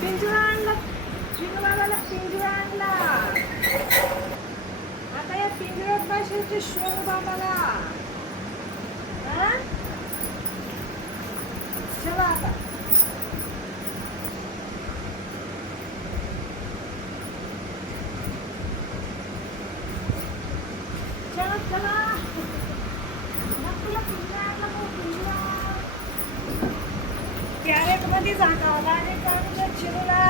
पिंजरा आणला. चिनूबाबाला पिंजरा आणला. आता या पिंजऱ्यात बसायचे शोनू बाबाला. हा? चला आता. चला चला. तुला पिंजरा आणला तो पिंजरा. कॅरेट मध्ये झाकावं लागेल का आमच्या चिरूला.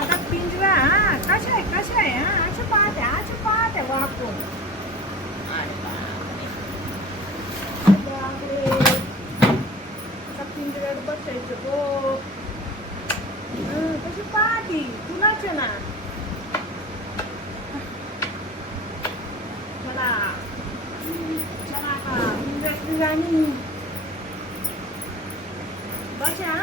आता पिंजरा हा कशा आहे हा असं पाहते वाकून. पिंजऱ्यात बसायचं गो. कशी पाहती तुलाच ना. चला चला का पिंजऱ्यात राणी बसा.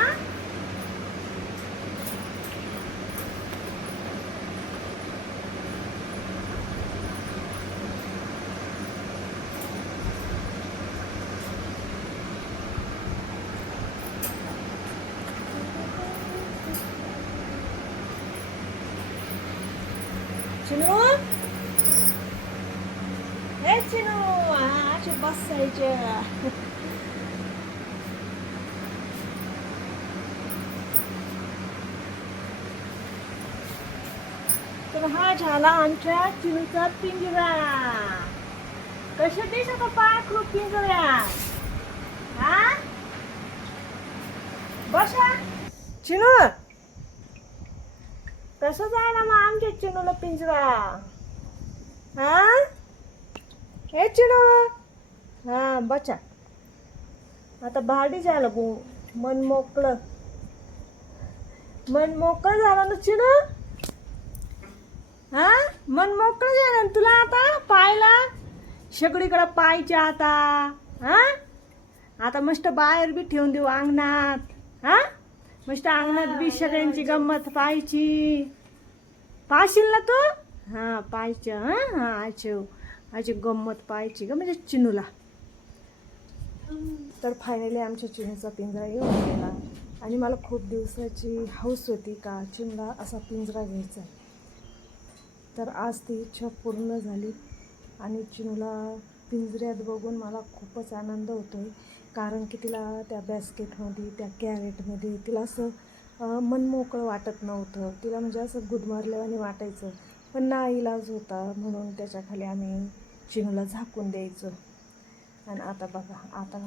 चिनू हे चिनू असे बसायचे. तर हा झाला आमच्या चिनूचा पिंजरा. कशा दिसत पाखरू पिंजऱ्यात. हा बसा चिनू. कसं जायला मग आमच्या चिनूला पिंजरा. हा हे चिनू हा बचा. आता भाडी झालं गो. मन मोकळं झालं ना चिनू. हा मन मोकळं झालं ना तुला. आता पायला सगळीकडे पायचे आता. हा आता मस्त बाहेर बी ठेवून देऊ अंगणात. हा मस्त अंगणात बी सगळ्यांची गंमत पाहायची. पाहशील ना तू. हा पाहायचं. हा हा आजी गंमत पाहायची ग म्हणजे चिनूला. तर फायनली आमच्या चिनूचा पिंजरा येऊन गेला. आणि मला खूप दिवसाची हौस होती का चिनूला असा पिंजरा घ्यायचा. तर आज ती इच्छा पूर्ण झाली. आणि चिनूला पिंजऱ्यात बघून मला खूपच आनंद होतोय. कारण की तिला त्या बॅस्केटमध्ये त्या कॅरेटमध्ये तिला असं मन मोकळं वाटत नव्हतं. तिला म्हणजे असं गुदमरल्यावानी वाटायचं. पण नाईलाज होता म्हणून त्याच्याखाली आम्ही चिनूला झाकून द्यायचो. आणि आता बघा आता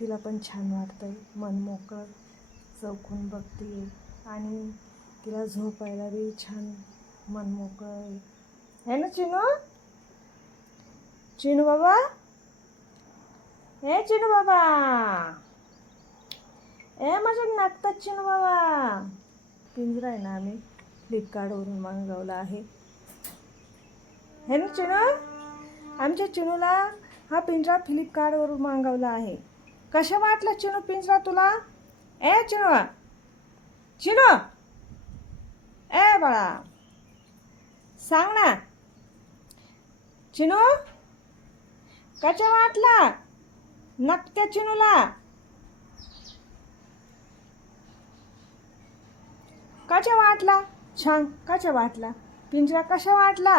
तिला पण छान वाटतंय. मन मोकळं चौकून बघते. आणि तिला झोपायला बी छान मन मोकळं आहे ना चिनू. चिनू बाबा हे चिनू बाबा. ए माझ्या नाकतात चिनू बाबा. पिंजरा आहे ना आम्ही फ्लिपकार्टवरून मागवला आहे. हे ना चिनू. आमच्या चिनूला हा पिंजरा फ्लिपकार्टवरून मागवला आहे. कशा वाटला चिनू पिंजरा तुला. ए चिनू चिनू ए बाळा सांग ना चिनू. कशा वाटला नकट्या चिनूला. कशा वाटला छान. कशा वाटला पिंजरा. कशा वाटला.